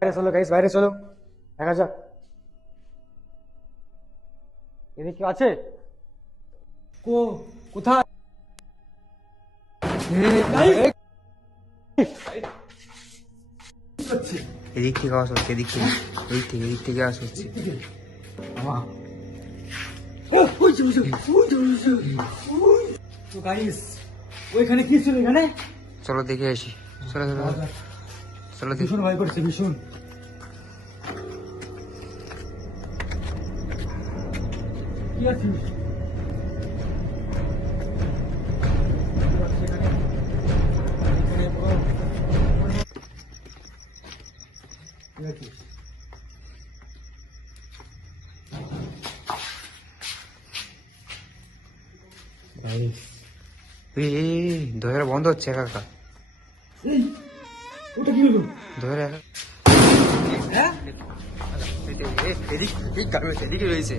বাইরে চলো গাইস, বাইরে চলো, দেখা যাক এদিকে কেউ আছে। কোথায়? এদিক থেকে আওয়াজ হচ্ছে, এদিক থেকে আওয়াজ হচ্ছে। তো গাইস ওইখানে কি ছিল? এখানে চলো দেখে আসি, চলো চলো চলো দেখি। ভীষণ ভয় করছে, ভীষণ। কি আছে? ধরে বন্ধ হচ্ছে একা একা, ওটা কি হলো? ধরে একা। হ্যাঁ এদিকে রয়েছে।